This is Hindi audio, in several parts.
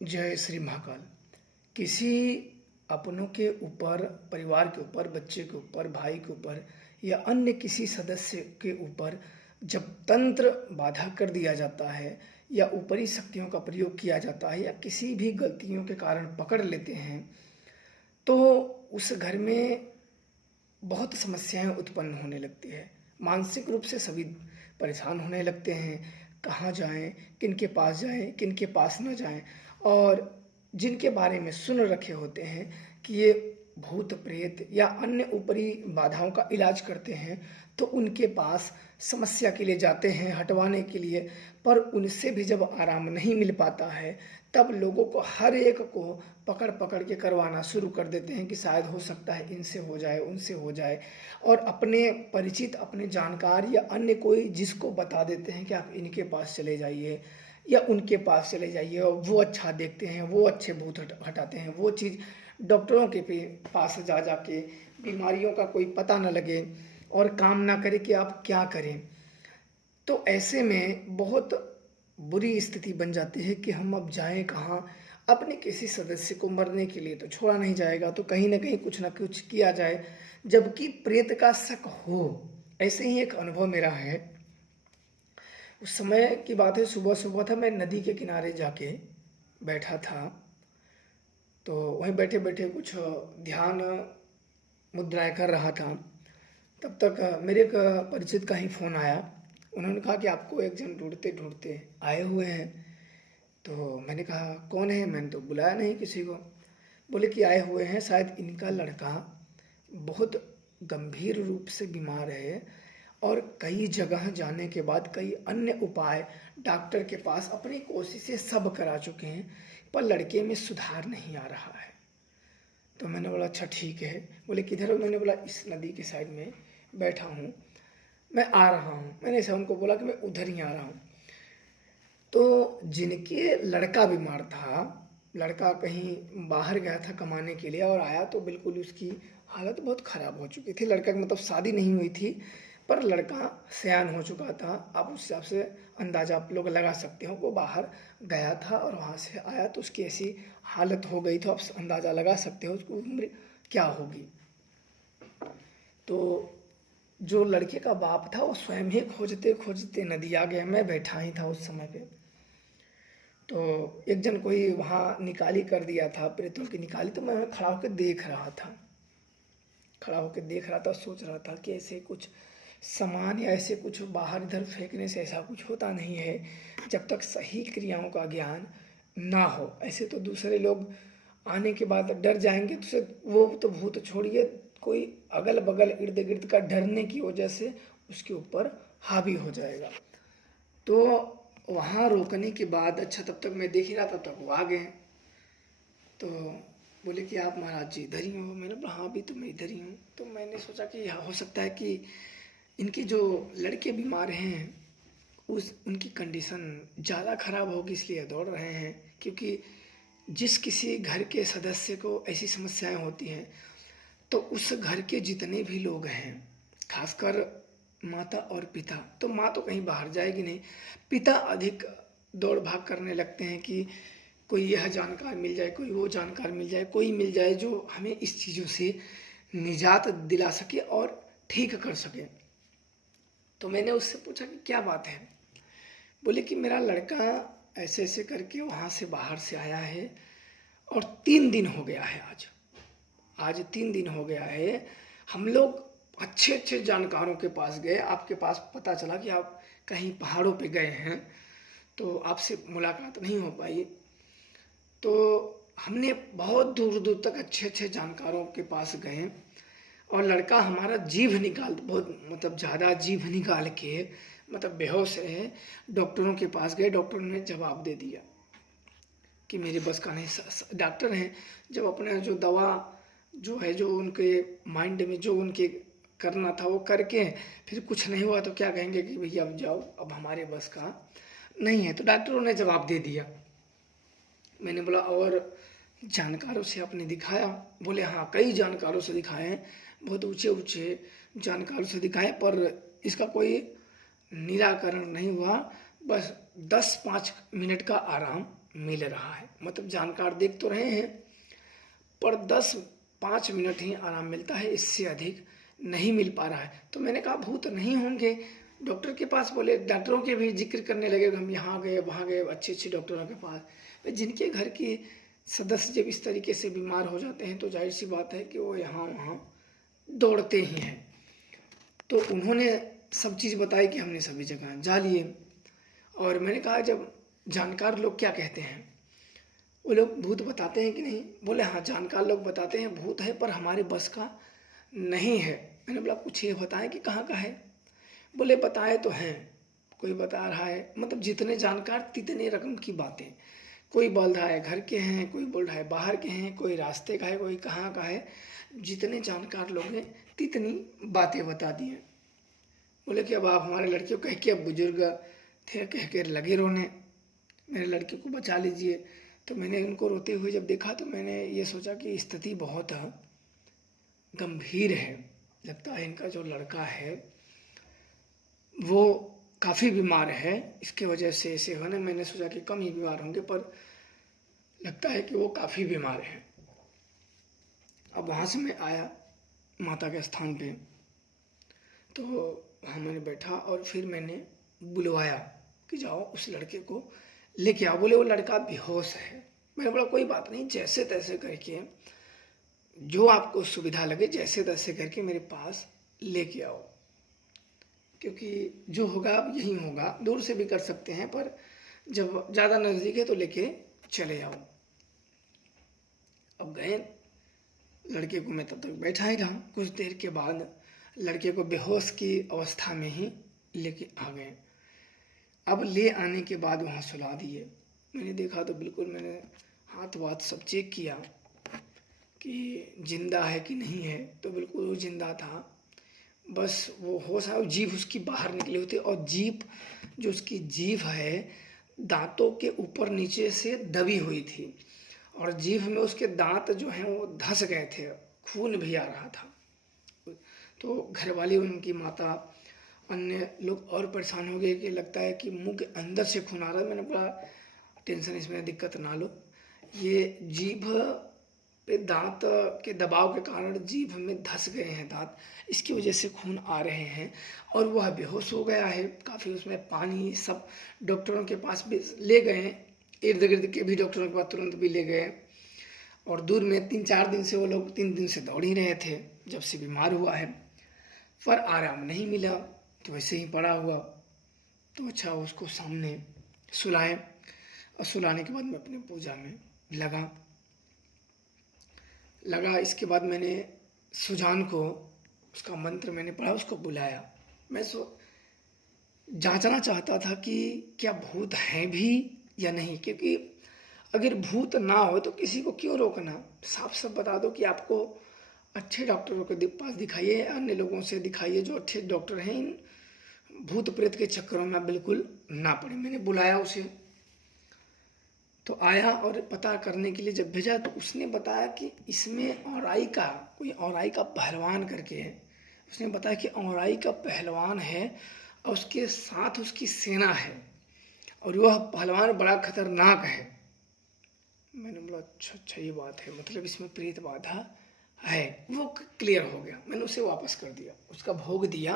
जय श्री महाकाल। किसी अपनों के ऊपर, परिवार के ऊपर, बच्चे के ऊपर, भाई के ऊपर या अन्य किसी सदस्य के ऊपर जब तंत्र बाधा कर दिया जाता है या ऊपरी शक्तियों का प्रयोग किया जाता है या किसी भी गलतियों के कारण पकड़ लेते हैं, तो उस घर में बहुत समस्याएं उत्पन्न होने लगती है। मानसिक रूप से सभी परेशान होने लगते हैं। कहाँ जाएं, किनके पास जाएं, किनके पास न जाएं। और जिनके बारे में सुन रखे होते हैं कि ये भूत प्रेत या अन्य ऊपरी बाधाओं का इलाज करते हैं, तो उनके पास समस्या के लिए जाते हैं, हटवाने के लिए। पर उनसे भी जब आराम नहीं मिल पाता है, तब लोगों को, हर एक को पकड़ पकड़ के करवाना शुरू कर देते हैं कि शायद हो सकता है इनसे हो जाए, उनसे हो जाए। और अपने परिचित, अपने जानकार या अन्य कोई जिसको बता देते हैं कि आप इनके पास चले जाइए या उनके पास चले जाइए, और वो अच्छा देखते हैं, वो अच्छे भूत हटाते हैं। वो चीज़ डॉक्टरों के पास जा जाके बीमारियों का कोई पता न लगे और काम ना करे कि आप क्या करें। तो ऐसे में बहुत बुरी स्थिति बन जाती है कि हम अब जाएं कहाँ। अपने किसी सदस्य को मरने के लिए तो छोड़ा नहीं जाएगा, तो कहीं ना कहीं कुछ ना कुछ किया जाए, जबकि प्रेत का शक हो। ऐसे ही एक अनुभव मेरा है। उस समय की बात है, सुबह सुबह था, मैं नदी के किनारे जाके बैठा था। तो वहीं बैठे बैठे कुछ ध्यान मुद्राएं कर रहा था। तब तक मेरे एक परिचित का ही फ़ोन आया। उन्होंने कहा कि आपको एक जन ढूंढते ढूंढते आए हुए हैं। तो मैंने कहा कौन है, मैंने तो बुलाया नहीं किसी को। बोले कि आए हुए हैं, शायद इनका लड़का बहुत गंभीर रूप से बीमार है और कई जगह जाने के बाद कई अन्य उपाय डॉक्टर के पास अपनी कोशिशें सब करा चुके हैं, पर लड़के में सुधार नहीं आ रहा है। तो मैंने बोला अच्छा ठीक है। बोले किधर हो? मैंने बोला इस नदी के साइड में बैठा हूँ, मैं आ रहा हूँ। मैंने ऐसा उनको बोला कि मैं उधर ही आ रहा हूँ। तो जिनके लड़का बीमार था, लड़का कहीं बाहर गया था कमाने के लिए और आया तो बिल्कुल उसकी हालत बहुत ख़राब हो चुकी थी। लड़का की मतलब शादी नहीं हुई थी, पर लड़का सयान हो चुका था। आप उस हिसाब से अंदाज़ा आप लोग लगा सकते हो। वो बाहर गया था और वहाँ से आया तो उसकी ऐसी हालत हो गई, तो आप अंदाज़ा लगा सकते हो उसकी उम्र क्या होगी। तो जो लड़के का बाप था वो स्वयं ही खोजते खोजते नदी आ गया। मैं बैठा ही था उस समय पे। तो एक जन कोई वहाँ निकाली कर दिया था, प्रेतों की निकाली। तो मैं खड़ा होकर देख रहा था, सोच रहा था कि ऐसे कुछ सामान या ऐसे कुछ बाहर इधर फेंकने से ऐसा कुछ होता नहीं है जब तक सही क्रियाओं का ज्ञान ना हो। ऐसे तो दूसरे लोग आने के बाद डर जाएंगे, तो वो तो भूत छोड़िए, कोई अगल बगल इर्द गिर्द का डरने की वजह से उसके ऊपर हावी हो जाएगा। तो वहाँ रोकने के बाद, अच्छा तब तक मैं देख ही रहा था, तब तक वो आ गए। तो बोले कि आप महाराज जी इधर ही हो? मैंने बोला हाँ अभी तो मैं इधर ही हूँ। तो मैंने सोचा कि हो सकता है कि इनके जो लड़के बीमार हैं उनकी कंडीशन ज़्यादा ख़राब होगी, इसलिए दौड़ रहे हैं। क्योंकि जिस किसी घर के सदस्य को ऐसी समस्याएं होती हैं, तो उस घर के जितने भी लोग हैं, खासकर माता और पिता, तो माँ तो कहीं बाहर जाएगी नहीं, पिता अधिक दौड़ भाग करने लगते हैं कि कोई यह जानकार मिल जाए, कोई वो जानकार मिल जाए, कोई मिल जाए जो हमें इस चीज़ों से निजात दिला सके और ठीक कर सके। तो मैंने उससे पूछा कि क्या बात है? बोले कि मेरा लड़का ऐसे ऐसे करके वहाँ से बाहर से आया है और 3 दिन हो गया है। आज 3 दिन हो गया है। हम लोग अच्छे अच्छे जानकारों के पास गए, आपके पास पता चला कि आप कहीं पहाड़ों पे गए हैं, तो आपसे मुलाकात नहीं हो पाई। तो हमने बहुत दूर दूर तक अच्छे अच्छे जानकारों के पास गए और लड़का हमारा जीभ निकाल, बहुत मतलब ज़्यादा जीभ निकाल के मतलब बेहोश है। डॉक्टरों के पास गए, डॉक्टर ने जवाब दे दिया कि मेरे बस का नहीं। डॉक्टर हैं, जब अपने जो दवा जो है, जो उनके माइंड में जो उनके करना था वो करके फिर कुछ नहीं हुआ तो क्या कहेंगे कि भैया अब जाओ, अब हमारे बस का नहीं है। तो डॉक्टरों ने जवाब दे दिया। मैंने बोला और जानकारों से आपने दिखाया? बोले हाँ कई जानकारों से दिखाए हैं, बहुत ऊंचे ऊंचे जानकारों से दिखाए, पर इसका कोई निराकरण नहीं हुआ। बस 10-5 मिनट का आराम मिल रहा है। मतलब जानकार देख तो रहे हैं पर 10-5 मिनट ही आराम मिलता है, इससे अधिक नहीं मिल पा रहा है। तो मैंने कहा भूत नहीं होंगे। डॉक्टर के पास बोले, डॉक्टरों के भी जिक्र करने लगे, हम यहाँ गए वहाँ गए, अच्छे अच्छे डॉक्टरों के पास। जिनके घर के सदस्य जब इस तरीके से बीमार हो जाते हैं तो जाहिर सी बात है कि वो यहाँ वहाँ दौड़ते ही हैं। तो उन्होंने सब चीज़ बताई कि हमने सभी जगह जा लिए। और मैंने कहा जब जानकार लोग क्या कहते हैं, वो लोग भूत बताते हैं कि नहीं? बोले हाँ, जानकार लोग बताते हैं भूत है पर हमारे बस का नहीं है। मैंने बोला कुछ ये बताएं कि कहाँ का है? बोले बताए तो हैं, कोई बता रहा है, मतलब जितने जानकार तितने रकम की बातें। कोई बोल रहा है घर के हैं, कोई बोल रहा है बाहर के हैं, कोई रास्ते का है, कोई कहाँ का है। जितने जानकार लोग हैं तितनी बातें बता दी हैं। बोले कि अब आप हमारे लड़के को कह के, अब बुजुर्ग थे, कह के लगे रोने, मेरे लड़के को बचा लीजिए। तो मैंने उनको रोते हुए जब देखा तो मैंने ये सोचा कि स्थिति बहुत गंभीर है। लगता है इनका जो लड़का है वो काफ़ी बीमार है, इसके वजह से ऐसे होने। मैंने सोचा कि कम ही बीमार होंगे पर लगता है कि वो काफ़ी बीमार है। अब वहाँ से मैं आया माता के स्थान पे, तो वहाँ मैंने बैठा और फिर मैंने बुलवाया कि जाओ उस लड़के को लेके आओ। बोले वो लड़का बेहोश है। मैंने बोला कोई बात नहीं, जैसे तैसे करके जो आपको सुविधा लगे जैसे तैसे करके मेरे पास लेके आओ, क्योंकि जो होगा अब यही होगा। दूर से भी कर सकते हैं पर जब ज़्यादा नज़दीक है तो लेके चले आओ। अब गए, लड़के को मैं तब तक बैठा ही रहा। कुछ देर के बाद लड़के को बेहोश की अवस्था में ही लेके आ गए। अब ले आने के बाद वहाँ सुला दिए। मैंने देखा तो बिल्कुल, मैंने हाथ वाथ सब चेक किया कि जिंदा है कि नहीं है, तो बिल्कुल वो जिंदा था। बस वो होश है, जीभ उसकी बाहर निकली हुई थी और जीभ जो उसकी जीभ है दांतों के ऊपर नीचे से दबी हुई थी और जीभ में उसके दांत जो हैं वो धंस गए थे, खून भी आ रहा था। तो घर वाले, उनकी माता, अन्य लोग और परेशान हो गए कि लगता है कि मुंह के अंदर से खून आ रहा है। मैंने बोला टेंशन इसमें दिक्कत ना लो, ये जीभ पे दांत के दबाव के कारण जीभ में धंस गए हैं दांत, इसकी वजह से खून आ रहे हैं और वह बेहोश हो गया है। काफ़ी उसमें पानी, सब डॉक्टरों के पास भी ले गए, इर्द गिर्द के भी डॉक्टरों के पास तुरंत भी ले गए। और दूर में 3-4 दिन से वो लोग 3 दिन से दौड़ ही रहे थे जब से बीमार हुआ है, पर आराम नहीं मिला तो वैसे ही पड़ा हुआ। तो अच्छा उसको सामने सुलाए और सुलाने के बाद मैं अपनी पूजा में लगा। इसके बाद मैंने सुजान को, उसका मंत्र मैंने पढ़ा, उसको बुलाया। मैं जांचना चाहता था कि क्या भूत है भी या नहीं, क्योंकि अगर भूत ना हो तो किसी को क्यों रोकना। साफ साफ बता दो कि आपको अच्छे डॉक्टरों के पास दिखाइए, अन्य लोगों से दिखाइए जो अच्छे डॉक्टर हैं। इन भूत प्रेत के चक्करों में बिल्कुल ना पड़े। मैंने बुलाया उसे, तो आया और पता करने के लिए जब भेजा तो उसने बताया कि इसमें कोई औराई का पहलवान करके है। उसने बताया कि औराई का पहलवान है और उसके साथ उसकी सेना है और वह पहलवान बड़ा खतरनाक है। मैंने बोला अच्छा ये बात है, मतलब इसमें प्रेत बाधा है। वो क्लियर हो गया। मैंने उसे वापस कर दिया, उसका भोग दिया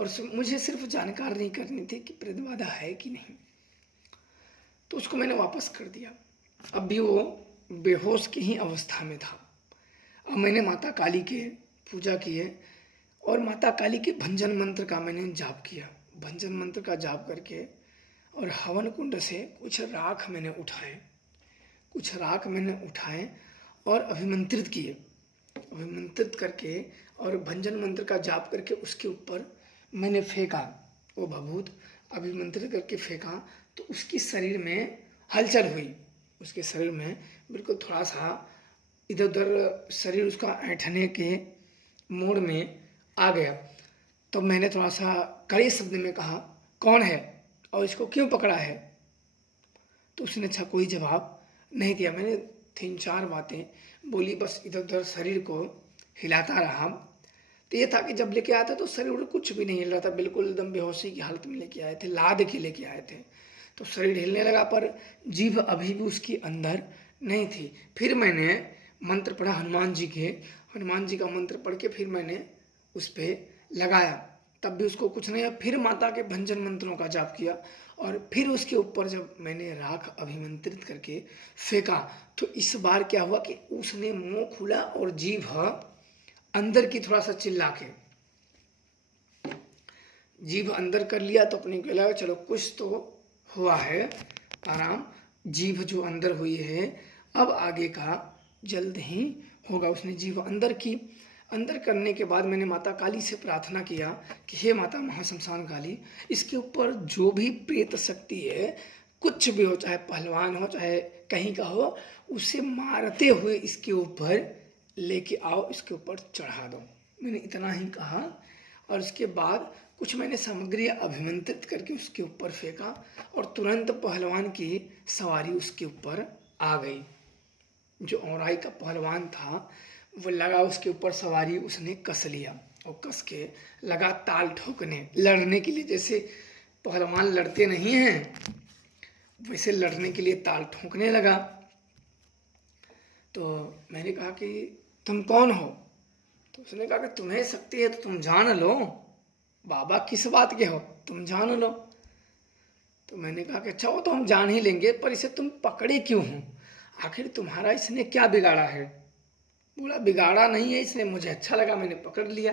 और मुझे सिर्फ जानकारी करनी थी कि प्रेत बाधा है कि नहीं, तो उसको मैंने वापस कर दिया। अब भी वो बेहोश की ही अवस्था में था। अब मैंने माता काली के पूजा की है और माता काली के भंजन मंत्र का मैंने जाप किया। भंजन मंत्र का जाप करके और हवन कुंड से कुछ राख मैंने उठाए और अभिमंत्रित किए। अभिमंत्रित करके और भंजन मंत्र का जाप करके उसके ऊपर मैंने फेंका, वो भभूत अभिमंत्रित करके फेंका तो उसकी शरीर में हलचल हुई। उसके शरीर में बिल्कुल थोड़ा सा इधर उधर शरीर उसका ऐंठने के मोड़ में आ गया। तो मैंने थोड़ा सा कड़े शब्द में कहा कौन है और इसको क्यों पकड़ा है। तो उसने अच्छा कोई जवाब नहीं दिया। मैंने 3-4 बातें बोली, बस इधर उधर शरीर को हिलाता रहा। तो ये था कि जब लेके आया था तो शरीर कुछ भी नहीं हिल रहा था, बिल्कुल एकदम बेहोशी की हालत में लेके आए थे, लाद के लेके आए थे। तो शरीर हिलने लगा, पर जीभ अभी भी उसके अंदर नहीं थी। फिर मैंने मंत्र पढ़ा हनुमान जी का मंत्र पढ़ के फिर मैंने उस पर लगाया, तब भी उसको कुछ नहीं। फिर माता के भंजन मंत्रों का जाप किया और फिर उसके ऊपर जब मैंने राख अभिमंत्रित करके फेंका तो इस बार क्या हुआ कि उसने मुंह खुला और जीभ अंदर की थोड़ा सा चिल्ला के जीभ अंदर कर लिया। तो अपने को लगा चलो कुछ तो हुआ है आराम, जीभ जो अंदर हुई है अब आगे का जल्द ही होगा। उसने जीभ अंदर की। अंदर करने के बाद मैंने माता काली से प्रार्थना किया कि हे माता महाशमशान काली, इसके ऊपर जो भी प्रेत शक्ति है, कुछ भी हो, चाहे पहलवान हो चाहे कहीं का हो, उसे मारते हुए इसके ऊपर लेके आओ, इसके ऊपर चढ़ा दो। मैंने इतना ही कहा और उसके बाद कुछ मैंने सामग्री अभिमंत्रित करके उसके ऊपर फेंका और तुरंत पहलवान की सवारी उसके ऊपर आ गई। जो औराई का पहलवान था वो लगा उसके ऊपर सवारी, उसने कस लिया और कस के लगा ताल ठोकने, लड़ने के लिए। जैसे पहलवान लड़ते नहीं हैं वैसे लड़ने के लिए ताल ठोकने लगा। तो मैंने कहा कि तुम कौन हो? तो उसने कहा कि तुम्हें शक्ति है तो तुम जान लो, बाबा किस बात के हो, तुम जान लो। तो मैंने कहा कि अच्छा वो तो हम जान ही लेंगे, पर इसे तुम पकड़े क्यों हो? आखिर तुम्हारा इसने क्या बिगाड़ा है? बोला बिगाड़ा नहीं है, इसने मुझे अच्छा लगा, मैंने पकड़ लिया।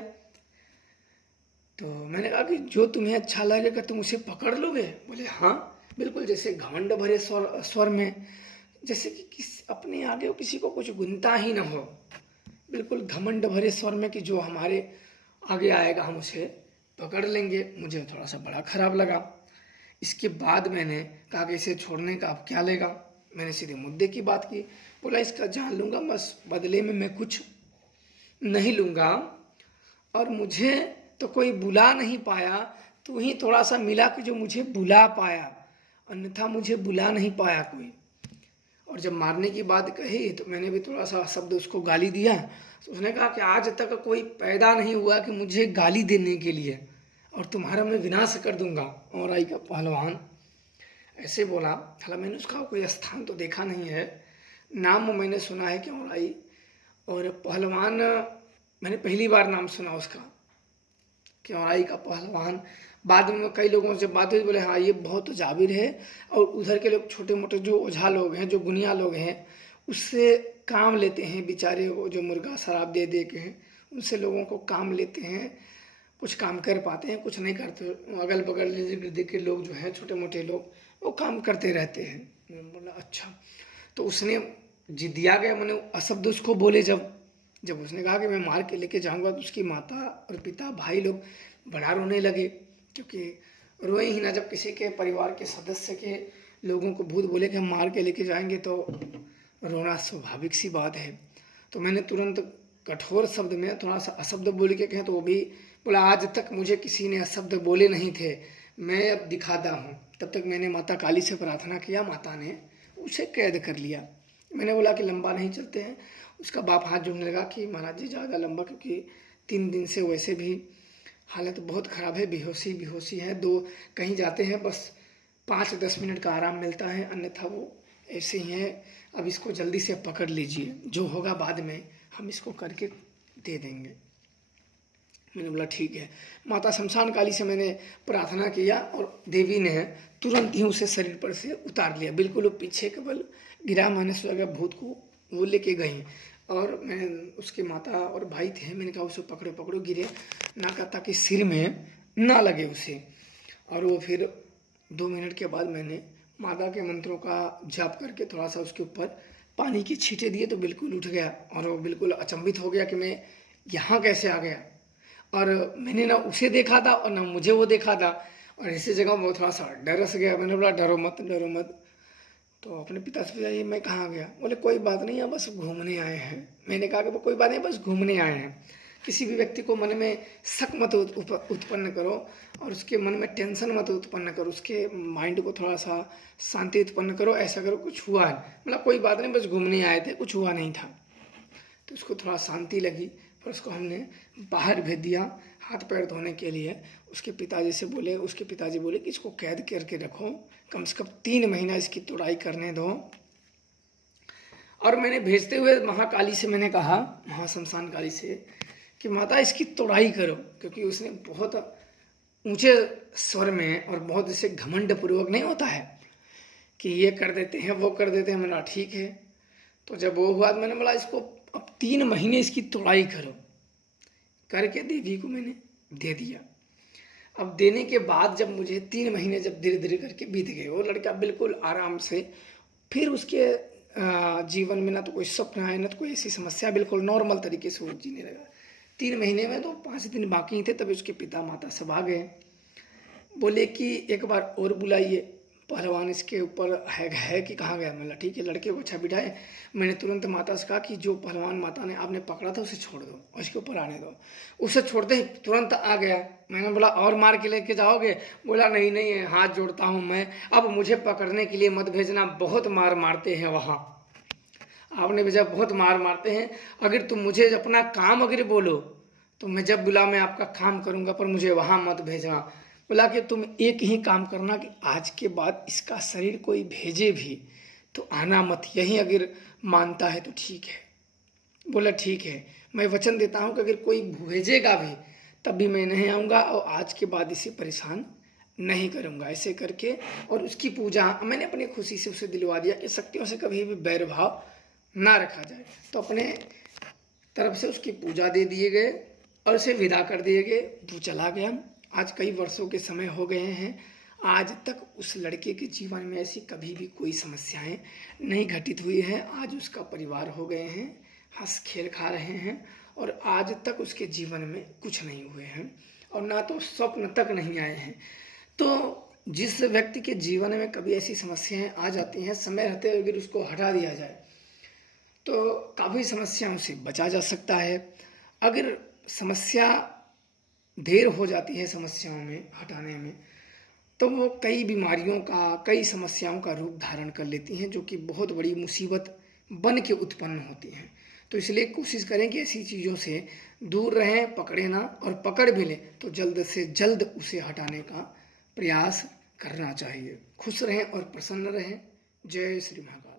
तो मैंने कहा कि जो तुम्हें अच्छा लगेगा तुम उसे पकड़ लोगे? बोले हाँ बिल्कुल, जैसे घमंड भरे स्वर में, जैसे कि अपने आगे किसी को कुछ गुनता ही ना हो, बिल्कुल घमंड भरे स्वर में कि जो हमारे आगे आएगा हम उसे पकड़ लेंगे। मुझे थोड़ा सा बड़ा खराब लगा। इसके बाद मैंने कहा कि इसे छोड़ने का अब क्या लेगा? मैंने सीधे मुद्दे की बात की। बोला इसका जान लूँगा, बस बदले में मैं कुछ नहीं लूँगा, और मुझे तो कोई बुला नहीं पाया, तू ही थोड़ा सा मिला कि जो मुझे बुला पाया, अन्यथा मुझे बुला नहीं पाया कोई। और जब मारने की बात कही तो मैंने भी थोड़ा सा शब्द उसको गाली दिया। तो उसने कहा कि आज तक कोई पैदा नहीं हुआ कि मुझे गाली देने के लिए, और तुम्हारा मैं विनाश कर दूंगा। औराई का पहलवान ऐसे बोला। हालांकि मैंने उसका कोई स्थान तो देखा नहीं है, नाम मैंने सुना है कि औराई, और पहलवान मैंने पहली बार नाम सुना उसका कि औराई का पहलवान। बाद में कई लोगों से बात हुई, बोले हाँ ये बहुत जाबिर है, और उधर के लोग छोटे मोटे जो ओझा लोग हैं, जो गुनिया लोग हैं, उससे काम लेते हैं बेचारे, वो जो मुर्गा शराब दे दे के हैं उनसे लोगों को काम लेते हैं। कुछ काम कर पाते हैं, कुछ नहीं करते। अगल बगल गिर्द के लोग जो हैं छोटे मोटे लोग, वो काम करते रहते हैं। मैंने बोला अच्छा। तो उसने जिदिया गया, मैंने अशब्द उसको बोले। जब उसने कहा कि मैं मार के लेके जाऊंगा, तो उसकी माता और पिता भाई लोग बड़ा रोने लगे, क्योंकि रोए ही ना, जब किसी के परिवार के सदस्य के लोगों को भूत बोले कि हम मार के लेके जाएंगे तो रोना स्वाभाविक सी बात है। तो मैंने तुरंत कठोर शब्द में थोड़ा सा अशब्द बोल के कहें, तो वो भी बोला आज तक मुझे किसी ने अशब्द बोले नहीं थे, मैं अब दिखाता हूँ। तब तक मैंने माता काली से प्रार्थना किया, माता ने उसे कैद कर लिया। मैंने बोला कि लंबा नहीं चलते हैं। उसका बाप हाथ जोड़ने लगा कि महाराज जी ज़्यादा लंबा, क्योंकि 3 दिन से वैसे भी हालत बहुत ख़राब है, बेहोशी है। दो कहीं जाते हैं बस 5-10 मिनट का आराम मिलता है, अन्यथा वो ऐसे ही है। अब इसको जल्दी से पकड़ लीजिए, जो होगा बाद में हम इसको करके दे देंगे। मैंने बोला ठीक है। माता शमशान काली से मैंने प्रार्थना किया और देवी ने तुरंत ही उसे शरीर पर से उतार लिया। बिल्कुल वो पीछे केवल गिरा, मैंने सोचा भूत को वो लेके गई। और मैं उसके माता और भाई थे, मैंने कहा उसे पकड़ो पकड़ो, गिरे ना का, ताकि सिर में ना लगे उसे। और वो फिर 2 मिनट के बाद मैंने माता के मंत्रों का जाप करके थोड़ा सा उसके ऊपर पानी की छींटे दिए तो बिल्कुल उठ गया। और वो बिल्कुल अचंभित हो गया कि मैं यहाँ कैसे आ गया। और मैंने ना उसे देखा था और ना मुझे वो देखा था, और इसी जगह वो थोड़ा सा डरस गया। मैंने बोला डरो मत। तो अपने पिता से पूछा ये मैं कहाँ गया? बोले कोई बात नहीं है, बस घूमने आए हैं। मैंने कहा कि वो कोई बात नहीं, बस घूमने आए हैं। किसी भी व्यक्ति को मन में शक मत उत्पन्न करो, और उसके मन में टेंशन मत उत्पन्न करो, उसके माइंड को थोड़ा सा शांति उत्पन्न करो। ऐसा करो कुछ हुआ है, मतलब कोई बात नहीं, बस घूमने आए थे, कुछ हुआ नहीं था। तो उसको थोड़ा शांति लगी, फिर उसको हमने बाहर भेज दिया हाथ पैर धोने के लिए। उसके पिताजी बोले कि इसको कैद करके रखो, कम से कम 3 महीना इसकी तुड़ाई करने दो। और मैंने भेजते हुए महाकाली से मैंने कहा, महाशमशान काली से, कि माता इसकी तुड़ाई करो, क्योंकि उसने बहुत ऊंचे स्वर में और बहुत इसे घमंड पूर्वक नहीं होता है कि ये कर देते हैं वो कर देते हैं। मैंने कहा ठीक है। तो जब वो हुआ मैंने बोला इसको अब 3 महीने इसकी तुड़ाई करो, करके देवी को मैंने दे दिया। अब देने के बाद जब मुझे 3 महीने जब धीरे धीरे करके बीत गए, वो लड़का बिल्कुल आराम से, फिर उसके जीवन में ना तो कोई स्वप्न आए ना तो कोई ऐसी समस्या, बिल्कुल नॉर्मल तरीके से वो जीने लगा। 3 महीने में तो 5 दिन बाकी थे, तभी उसके पिता माता सब आ गए। बोले कि एक बार और बुलाइए, पहलवान इसके ऊपर है कि कहाँ गया। मैंने ठीक है, लड़के को अच्छा बिठाए। मैंने तुरंत माता से कहा कि जो पहलवान माता ने आपने पकड़ा था उसे छोड़ दो और इसके ऊपर आने दो। उसे छोड़ते ही तुरंत आ गया। मैंने बोला और मार के लेके जाओगे? बोला नहीं नहीं, हाथ जोड़ता हूँ मैं, अब मुझे पकड़ने के लिए मत भेजना, बहुत मार मारते हैं वहाँ, आपने भेजा बहुत मार मारते हैं। अगर तुम मुझे अपना काम अगर बोलो तो मैं जब बुला मैं आपका काम करूँगा, पर मुझे वहाँ मत भेजना। बोला कि तुम एक ही काम करना कि आज के बाद इसका शरीर कोई भेजे भी तो आना मत, यही अगर मानता है तो ठीक है। बोला ठीक है, मैं वचन देता हूँ कि अगर कोई भेजेगा भी तब भी मैं नहीं आऊँगा और आज के बाद इसे परेशान नहीं करूँगा, ऐसे करके। और उसकी पूजा मैंने अपनी खुशी से उसे दिलवा दिया कि शक्तियों से कभी भी बैर भाव ना रखा जाए। तो अपने तरफ से उसकी पूजा दे दिए गए और उसे विदा कर दिए गए। वो चला गया। आज कई वर्षों के समय हो गए हैं, आज तक उस लड़के के जीवन में ऐसी कभी भी कोई समस्याएं नहीं घटित हुई हैं। आज उसका परिवार हो गए हैं, हंस खेल खा रहे हैं और आज तक उसके जीवन में कुछ नहीं हुए हैं और ना तो स्वप्न तक नहीं आए हैं। तो जिस व्यक्ति के जीवन में कभी ऐसी समस्याएं आ जाती हैं, समय रहते हुए अगर उसको हटा दिया जाए तो काफ़ी समस्याओं से बचा जा सकता है। अगर समस्या देर हो जाती है समस्याओं में हटाने में, तो वो कई बीमारियों का, कई समस्याओं का रूप धारण कर लेती हैं, जो कि बहुत बड़ी मुसीबत बन के उत्पन्न होती हैं। तो इसलिए कोशिश करें कि ऐसी चीज़ों से दूर रहें, पकड़े ना, और पकड़ भी लें तो जल्द से जल्द उसे हटाने का प्रयास करना चाहिए। खुश रहें और प्रसन्न रहें। जय श्री महाकाल।